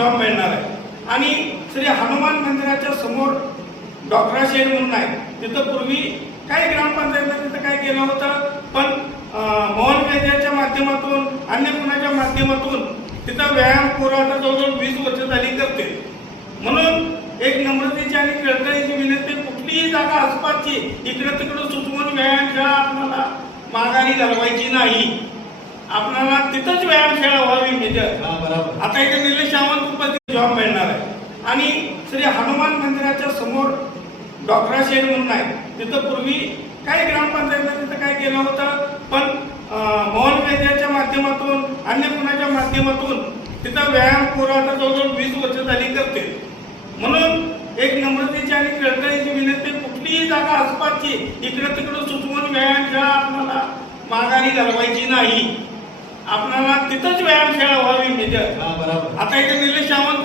Job मिळणार आहे। आणि श्री हनुमान मंदिराच्या समोर डॉक्टर शेड म्हणून आहे, तिथं पूर्वी काही ग्रामपंचायतीने तिथं काय केलं होतं, पण मोहन वेद्याच्या माध्यमातून अन्य कुणाच्या माध्यमातून तिथं व्यायाम पोरं आता जवळजवळ 20 वर्ष झाली करते। म्हणून एक नम्रतेची आणि कळकळीची विनंती, कुठलीही जागा आसपासची इकडं तिकडं सुचवून व्यायामशाळा आपल्याला माघारी घालवायची नाही। आपल्याला तिथंच व्यायामशाळा व्हावी मेजर। आता इथे निलेश सावंत जॉब मिळणार आहे। आणि श्री हनुमान मंदिराच्या समोर डॉक्टर शेड म्हणून आहे, तिथं पूर्वी काही ग्रामपंचायतीने तिथं काय केलं होतं, पण मोहन वेद्याच्या माध्यमातून अन्य कुणाच्या माध्यमातून तिथं व्यायाम पोरं आता जवळजवळ 20 वर्ष झाली करते। म्हणून एक नम्रतेची आणि कळकळीची विनंती, कुठलीही जागा आसपासची इकडं तिकडं सुचवून व्यायामशाळा आपल्याला माघारी घालवायची नाही। आपल्याला तिथंच व्यायामशाळा व्हावी मेजर। आता इथे निलेश सावंत